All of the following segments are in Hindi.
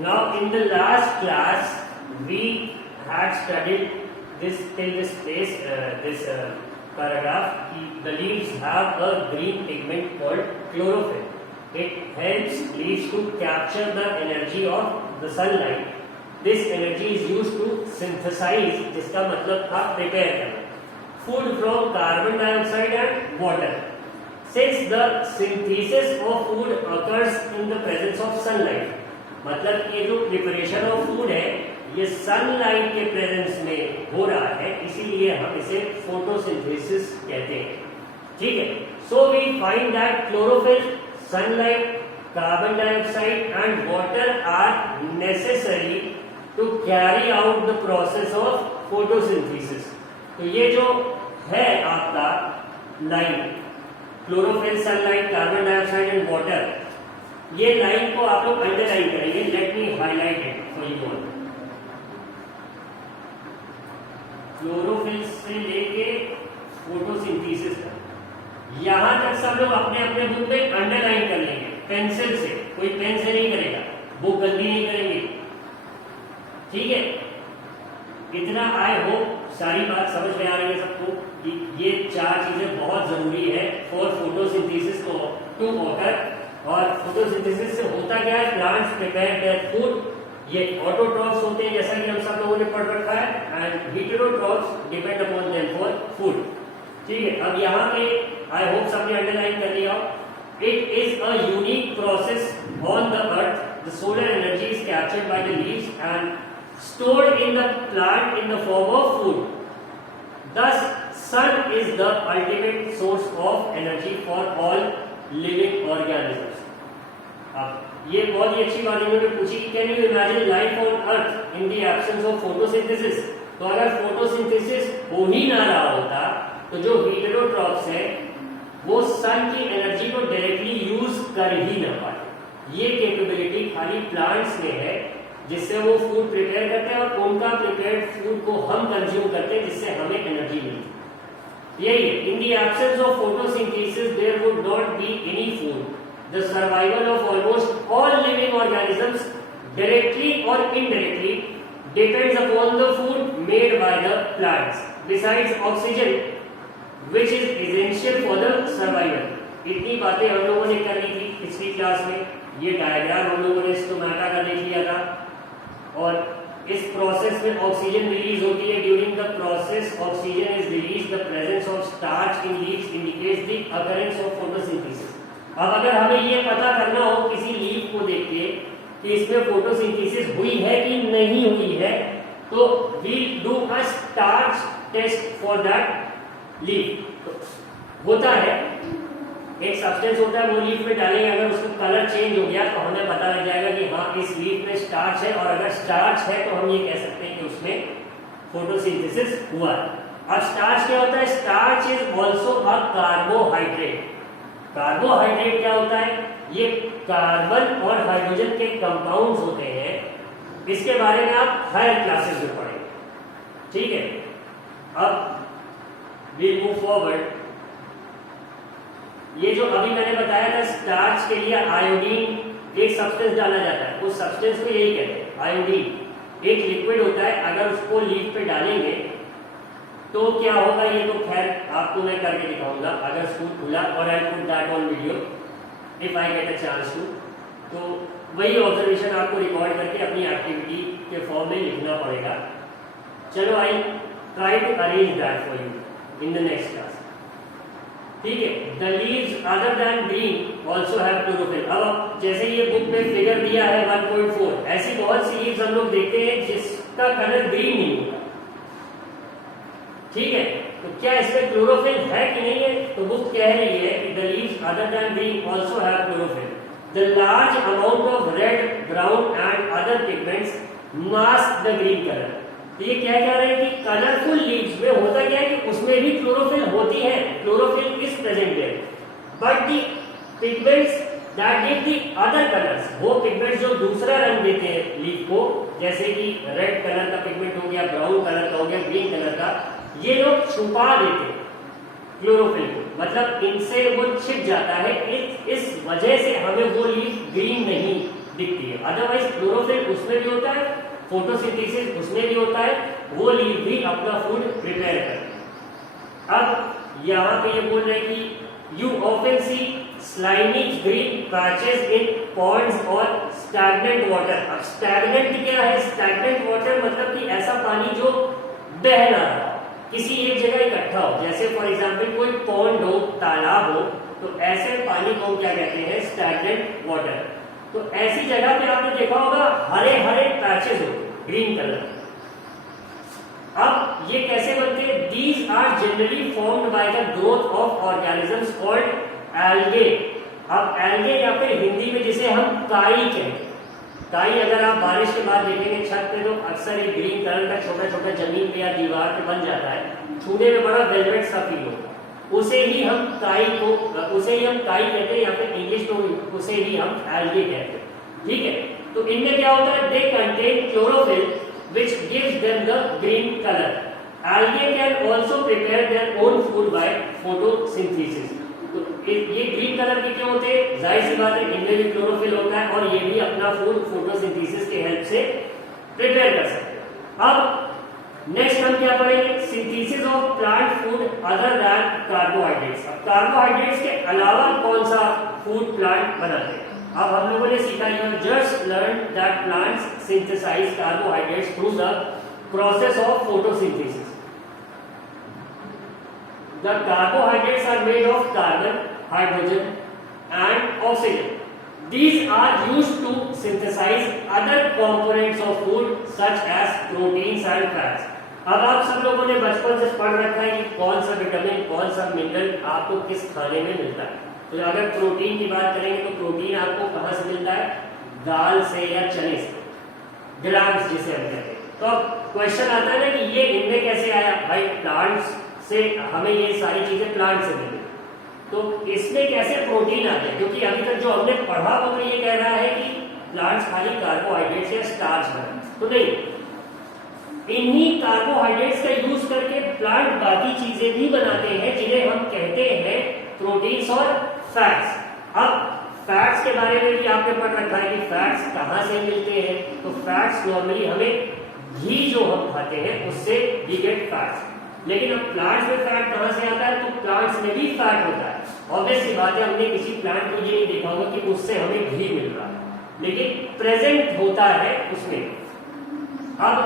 Now, in the last class, we had studied this till this place, this paragraph. The leaves have a green pigment called chlorophyll. It helps leaves to capture the energy of the sunlight. This energy is used to synthesize, जिसका मतलब था prepare करना, food from carbon dioxide and water. Since the synthesis of food occurs in the presence of sunlight, मतलब ये जो प्रिपरेशन ऑफ फूड है ये सनलाइट के प्रेजेंस में हो रहा है, इसीलिए हम इसे फोटोसिंथेसिस कहते हैं. ठीक है. So we find that chlorophyll, sunlight, carbon dioxide and water are necessary to carry out the process of photosynthesis. तो ये जो है आपका line, chlorophyll, sunlight, carbon dioxide and water, ये लाइन को आप लोग अंडरलाइन करेंगे. Let me highlight it for you all. Chlorophyll से लेके फोटोसिंथेसिस तक यहां तक सब लोग अपने अपने बुक में अंडरलाइन कर लेंगे पेंसिल से. कोई पेन से नहीं करेगा, बुक गंदी नहीं करेंगे. ठीक है. इतना आई होप सारी बात समझ में आ रही है सबको कि ये चार चीजें बहुत जरूरी है फॉर फोटोसिंथेसिस टू ऑकर. और फोटोसिंथेसिस से होता क्या है, प्लांट्स प्रिपेयर देयर फूड. ये ऑटोट्रॉफ्स होते हैं जैसा कि हम सब लोगों ने पढ़ रखा है, and heterotrophs depend upon them for food. ठीक है. अब यहाँ पे आई होप सबने अंडरलाइन कर लिया. It is a unique process on the earth. The solar energy is captured by the leaves and stored in the plant in the form of food. Thus, sun is the ultimate source of energy for all living organisms. अब ये बहुत ही अच्छी बात इन्होंने पूछी कि can you imagine life on earth in the absence of photosynthesis. तो अगर फोटोसिंथेसिस हो ही ना रहा होता तो जो हेटेरोट्रॉफ्स है वो सन की एनर्जी को डायरेक्टली यूज कर ही ना पाए. ये कैपेबिलिटी खाली प्लांट्स में है जिससे वो फूड प्रिपेयर करते हैं और उनका प्रिपेयर्ड फूड को हम कंज्यूम करते हैं जिससे हमें एनर्जी मिलती है. यही है. In the absence of photosynthesis there would not be any food. The survival of almost all living organisms directly और indirectly depends upon the food made by the plants besides oxygen which is essential for the survival. इतनी बातें हम लोगों ने कर ली थी पिछली क्लास में. ये डायग्राम हम लोगों ने स्कीमेटा का देख लिया था. और इस प्रोसेस में ऑक्सीजन रिलीज होती है. During the process oxygen is release. The presence of starch in leaves indicates the occurrence of photosynthesis. अब अगर हमें ये पता करना हो किसी लीफ को देख के कि इसमें फोटोसिंथेसिस हुई है कि नहीं हुई है, तो we do a starch test for that leaf. होता है एक सब्सटेंस होता है, वो लीफ में डालेंगे, अगर उसका कलर चेंज हो गया तो हमें पता लग जाएगा कि हाँ इस लीफ में स्टार्च है. और अगर स्टार्च है तो हम ये कह सकते हैं कि उसमें फोटोसिंथेसिस हुआ है. अब स्टार्च क्या होता है? Starch is also a carbohydrate. Carbohydrate क्या होता है? ये कार्बन और हाइड्रोजन के कंपाउंड्स होते हैं. इसके बारे में आप हायर क्लासेस में पढ़ेंगे. ठीक है. अब वी मूव फॉरवर्ड. ये जो अभी मैंने बताया था स्टार्च के लिए आयोडीन एक सब्सटेंस डाला जाता है. उस सब्सटेंस को यही कहते हैं आयोडीन. एक लिक्विड होता है, अगर उसको लीफ पे डालेंगे तो क्या होगा ये तो खैर आपको मैं करके दिखाऊंगा अगर स्कूल खुला. और I put that on video if I get a chance to. तो वही ऑब्जर्वेशन आपको रिकॉर्ड करके अपनी एक्टिविटी के फॉर्म में लिखना पड़ेगा. चलो I try to arrange that for you in the next class. ठीक है. The leaves other than green also have chlorophyll. अब जैसे ये बुक में फिगर दिया है 1.4, ऐसी बहुत सी लीव्स हम लोग देखते हैं जिसका कलर ग्रीन नहीं होता. ठीक है. तो क्या इसमें क्लोरोफिल है कि नहीं है? तो बुक कह रही है कि the leaves other than green also have chlorophyll. The large amount of red, brown and other pigments mask the green colour. तो ये क्या कह रहे हैं कि कलरफुल लीव्स में होता क्या है कि उसमें भी क्लोरोफिल होती है. Chlorophyll is present there, but the pigments that give the other colours, वो पिगमेंट्स जो दूसरा रंग देते हैं लीफ को, जैसे कि रेड कलर का पिगमेंट हो गया, ब्राउन कलर का हो गया, ग्रीन कलर का, ये लोग छुपा देते हैं क्लोरोफिल को. मतलब इनसे वो छिप जाता है. इस वजह से हमें वो लीफ ग्रीन नहीं दिखती है। अदरवाइज क्लोरोफिल उसमें भी होता है, फोटोसिंथेसिस उसमें भी होता है, वो लीव भी अपना फूड प्रिपेयर करते हैं। अब यहाँ पे ये बोल रहे हैं कि you often see slimy green patches in ponds और स्टैग्नेंट वाटर। अब स्टैग्नेंट क्या है? स्टैग्नेंट वाटर मतलब कि ऐसा पानी जो बह ना रहा, किसी एक जगह इकट्ठा हो, जैसे फॉर एग्जांपल कोई पॉन्ड हो, तालाब हो, तो ऐसे पानी को क्या कहते हैं? Stagnant water. तो ऐसी जगह पे आपने देखा होगा हरे हरे पैचेस हो, ग्रीन कलर। अब ये कैसे बनते हैं? These are generally formed by the growth of organisms called algae. अब एल्गे या फिर हिंदी में जिसे हम काई कहते हैं, काई अगर आप बारिश के बाद देखेंगे छत पे तो अक्सर एक ग्रीन कलर का छोटा छोटा जमीन पे या दीवार पे बन जाता है, छूने में बड़ा वेलवेट सा फील होता है, उसे ही हम काई कहते हैं या फिर इंग्लिश में उसे ही हम एल्गे कहते हैं। ठीक है, तो इनमें क्या होता है? They contain chlorophyll which gives them the green color. Algae can also prepare their own food by photosynthesis. तो ये ग्रीन कलर के क्यों होते हैं? जाहिर सी बात है, इनमें भी क्लोरोफिल होता है और ये भी अपना फूड फोटोसिंथेसिस के हेल्प से प्रिपेयर कर सकते हैं। अब नेक्स्ट हम क्या पढ़ेंगे? Synthesis of plant food other than carbohydrates. अब कार्बोहाइड्रेट्स के अलावा कौन सा फूड प्लांट बनाते हैं? अब हम लोगों ने सीखा, you just learn that plants synthesise carbohydrates through the process of photosynthesis. The carbohydrates are made of carbon, hydrogen and oxygen. These are used to synthesize other components of food such as proteins and fats. अब आप सब लोगों ने बचपन से पढ़ रखा है कि कौन सा विटामिन, कौन सा मिनरल आपको किस खाने में मिलता है। तो अगर प्रोटीन की बात करेंगे तो प्रोटीन आपको कहाँ से मिलता है? दाल से या चने से, ग्राम्स जिसे हम कहते हैं। तो अब क्वेश्चन आता है ना कि ये इनमें कैसे आया? भाई प्लांट्स से हमें ये सारी चीजें प्लांट से मिली, तो इसमें कैसे प्रोटीन आ गया? क्योंकि अभी तक जो हमने पढ़ा वो तो ये कह रहा है कि प्लांट्स खाली कार्बोहाइड्रेट्स या स्टार्च बनाते, तो नहीं, इन्हीं कार्बोहाइड्रेट्स का यूज करके प्लांट बाकी चीजें भी बनाते हैं जिन्हें हम कहते हैं प्रोटीन्स और फैट्स। अब फैट्स के बारे में भी आपने पढ़ रखा है कि फैट्स कहाँ से मिलते हैं। तो फैट्स नॉर्मली हमें घी जो हम खाते हैं उससे वी गेट फैट्स, लेकिन अब प्लांट्स में फैट कहाँ से आता है? तो प्लांट्स में भी फैट होता है। ऑब्वियस सी बात है, हमने किसी प्लांट को ये नहीं देखा होगा कि उससे हमें घी मिल रहा है, लेकिन प्रेजेंट होता है उसमें। अब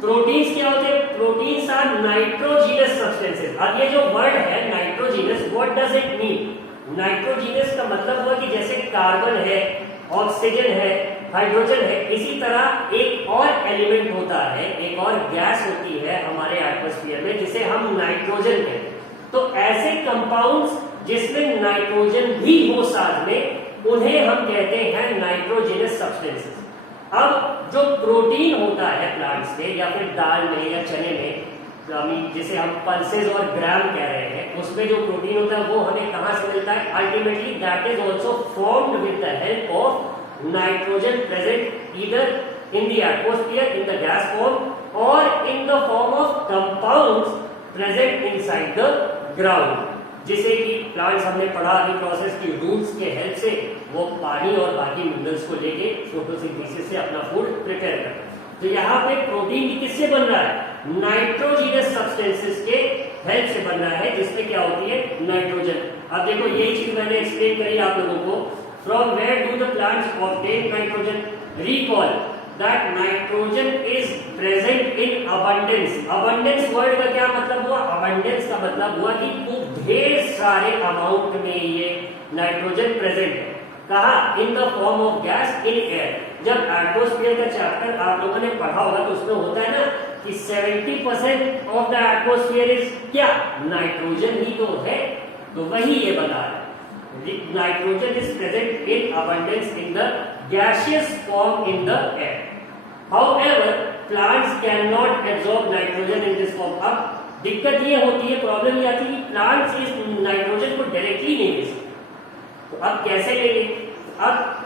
प्रोटीन्स क्या होते हैं? Proteins are nitrogenous substances. अब ये जो वर्ड है nitrogenous, what does it mean? Nitrogenous का मतलब हुआ कि जैसे कार्बन है, ऑक्सीजन है, हाइड्रोजन है, इसी तरह एक और एलिमेंट होता है, एक और गैस होती है हमारे एटमॉस्फेयर में जिसे हम नाइट्रोजन कहते हैं। तो ऐसे कंपाउंड्स जिसमें नाइट्रोजन भी हो साथ में, उन्हें हम कहते हैं नाइट्रोजीनस सब्सटेंसेस। अब जो प्रोटीन होता है प्लांट्स में या फिर दाल में या चने में, जिसे हम पल्सेस और ग्राम कह रहे हैं, उसमें जो प्रोटीन होता है वो हमें कहां से मिलता है? Ultimately that is also formed with the help of nitrogen present either in the atmosphere in the gas form और in the form of compounds present inside the ground, जिसे कि प्लांट्स हमने पढ़ा अभी प्रोसेस की रूट्स के हेल्प से वो पानी और बाकी मिनरल्स को लेके फोटोसिंथेसिस से अपना फूड प्रिपेयर करते हैं। तो यहाँ पे प्रोटीन भी किससे बन रहा है? नाइट्रोजीनस सब्सटेंसेस के हेल्प से बन रहा है, जिसमें क्या होती है? नाइट्रोजन। अब देखो यही चीज मैंने एक्सप्लेन करी आप लोगों को। From where do the plants obtain nitrogen? Recall that nitrogen is present in abundance. Abundance word का क्या मतलब हुआ? अबंडेंस का मतलब हुआ कि खूब ढेर सारे अमाउंट में ये नाइट्रोजन प्रेजेंट है। कहा? इन the form of gas in air. जब एटमॉस्फेयर का चैप्टर आप लोगों ने पढ़ा होगा तो उसमें होता है ना कि 70% ऑफ द एटमॉस्फेयर इज क्या? नाइट्रोजन ही तो है। तो वही ये बता रहा है, nitrogen is present in abundance in the gaseous form in the air. However, plants cannot absorb nitrogen in this form. अब दिक्कत ये होती है, प्रॉब्लम ये आती है कि प्लांट्स इस नाइट्रोजन को डायरेक्टली नहीं ले सकते। तो अब कैसे लेंगे? अब